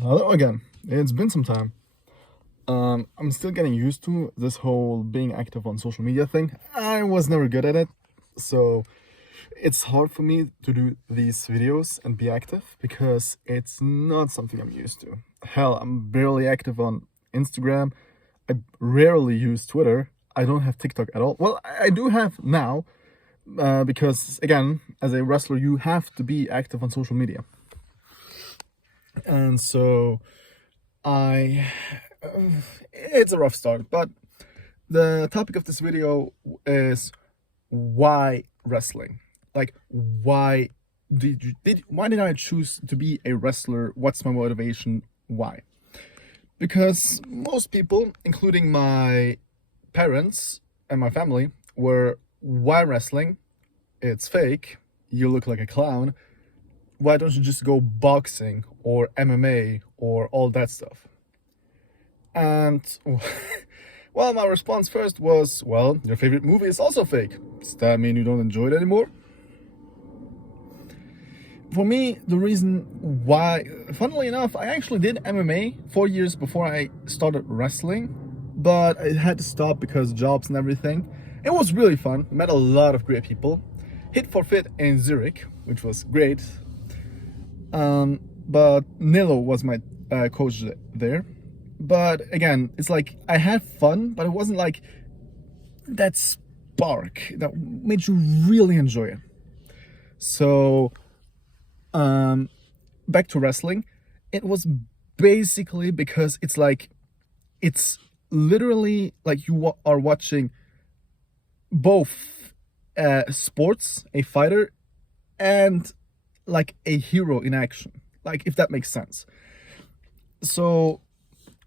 Hello again. It's been some time. I'm still getting used to this whole being active on social media thing. I was never good at it, so it's hard for me to do these videos and be active because it's not something I'm used to. Hell, I'm barely active on Instagram. I rarely use Twitter. I don't have TikTok at all. Well, I do have now, because again, as a wrestler, you have to be active on social media. And so I it's a rough start, but the topic of this video is why wrestling? Like why did I choose to be a wrestler? What's my motivation? Why? Because most people, including my parents and my family, were why wrestling? It's fake. You look like a clown. Why don't you just go boxing or MMA or all that stuff? And well, my response first was, well, your favorite movie is also fake. Does that mean you don't enjoy it anymore? For me, the reason why, funnily enough, I actually did MMA 4 years before I started wrestling, but I had to stop because jobs and everything. It was really fun, met a lot of great people. Hit for Fit in Zurich, which was great. But Nilo was my coach there. But again, it's like I had fun, but it wasn't like that spark that made you really enjoy it. So, back to wrestling, it was basically because it's literally like you are watching both sports, a fighter, and like a hero in action, like if that makes sense. So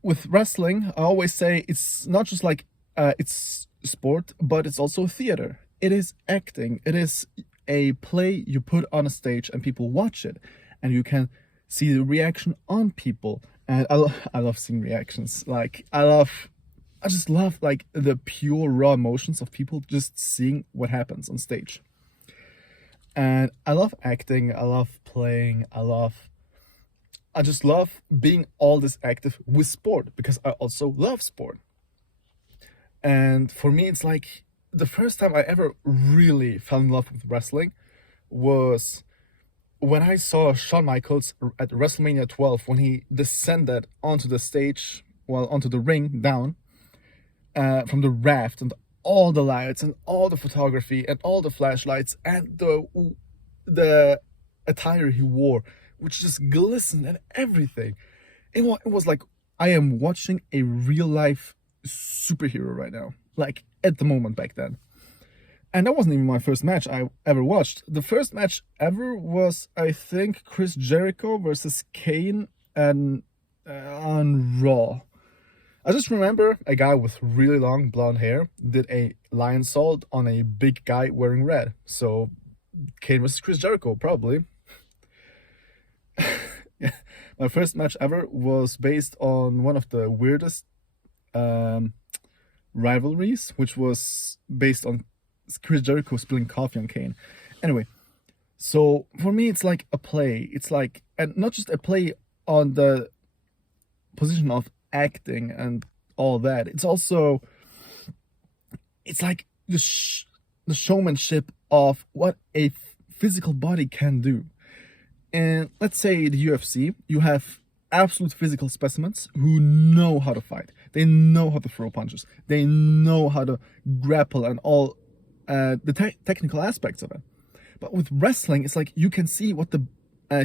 with wrestling, I always say it's not just like it's sport, but it's also theater. It is acting. It is a play you put on a stage and people watch it, and you can see the reaction on people. And I love seeing reactions. I just love like the pure raw emotions of people just seeing what happens on stage. And I love acting, I love playing, I just love being all this active with sport because I also love sport. And for me, it's like the first time I ever really fell in love with wrestling was when I saw Shawn Michaels at WrestleMania 12 when he descended onto the stage, well, onto the ring down from the raft, and all the lights and all the photography and all the flashlights and the attire he wore, which just glistened and everything. It was like I am watching a real life superhero right now, like at the moment back then. And that wasn't even my first match I ever watched. The first match ever was, I think, Chris Jericho versus Kane and on Raw. I just remember a guy with really long blonde hair did a lion salt on a big guy wearing red. So Kane versus Chris Jericho, probably. Yeah. My first match ever was based on one of the weirdest rivalries, which was based on Chris Jericho spilling coffee on Kane. Anyway, so for me, it's like a play. It's like, and not just a play on the position of acting and all that. It's also, it's like the showmanship of what a physical body can do. And let's say the UFC, you have absolute physical specimens who know how to fight. They know how to throw punches. They know how to grapple and all the technical aspects of it. But with wrestling, it's like you can see what the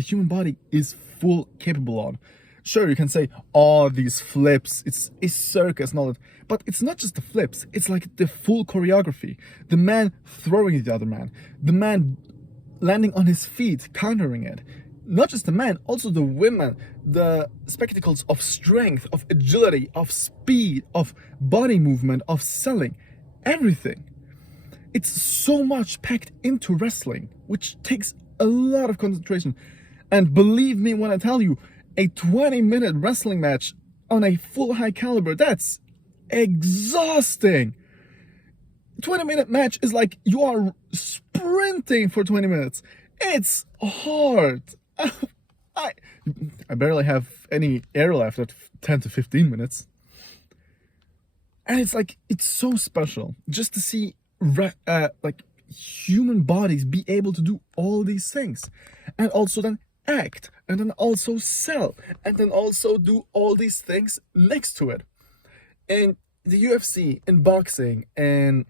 human body is full capable on. Sure, you can say, oh, these flips, it's a circus and all that. But it's not just the flips, it's like the full choreography. The man throwing the other man. The man landing on his feet, countering it. Not just the man, also the women. The spectacles of strength, of agility, of speed, of body movement, of selling. Everything. It's so much packed into wrestling, which takes a lot of concentration. And believe me when I tell you, a 20-minute wrestling match on a full high caliber, that's exhausting. 20-minute match is like you are sprinting for 20 minutes. It's hard. I I barely have any air left at 10 to 15 minutes. And it's like, it's so special just to see like human bodies be able to do all these things, and also then act, and then also sell, and then also do all these things next to it. In the UFC, in boxing, and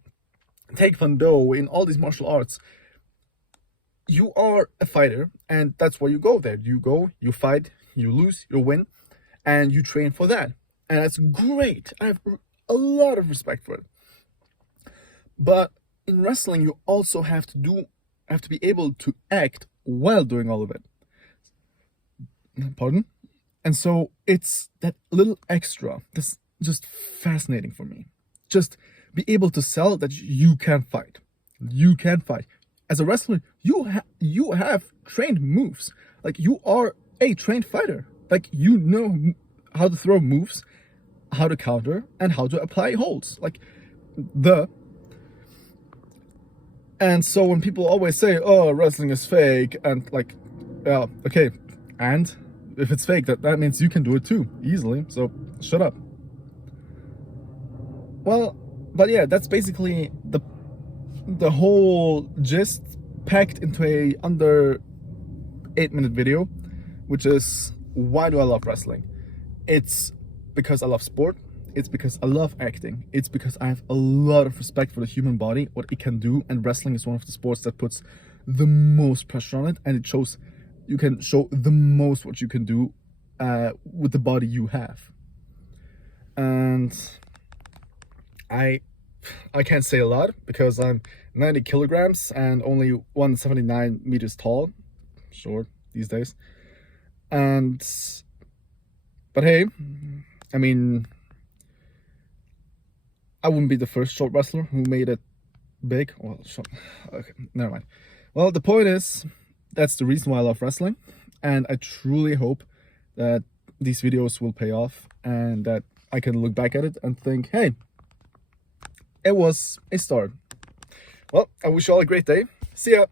taekwondo, in all these martial arts, you are a fighter, and that's why you go there. You go, you fight, you lose, you win, and you train for that. And that's great. I have a lot of respect for it. But in wrestling, you also have to be able to act while doing all of it. Pardon? And so it's that little extra that's just fascinating for me. Just be able to sell that you can fight. You can fight. As a wrestler, you have trained moves. Like, you are a trained fighter. Like, you know how to throw moves, how to counter, and how to apply holds. Like, and so when people always say, "Oh, wrestling is fake," and like, yeah, okay, and if it's fake, that means you can do it too, easily. So shut up. Well, but yeah, that's basically the whole gist packed into a under 8-minute video, which is, why do I love wrestling? It's because I love sport. It's because I love acting. It's because I have a lot of respect for the human body, what it can do, and wrestling is one of the sports that puts the most pressure on it, and it shows, you can show the most what you can do with the body you have. And I can't say a lot because I'm 90 kilograms and only 179 meters tall, short these days. But hey, I mean, I wouldn't be the first short wrestler who made it big. Well, okay, never mind. Well, the point is, that's the reason why I love wrestling, and I truly hope that these videos will pay off and that I can look back at it and think, hey, it was a start. Well, I wish you all a great day. See ya.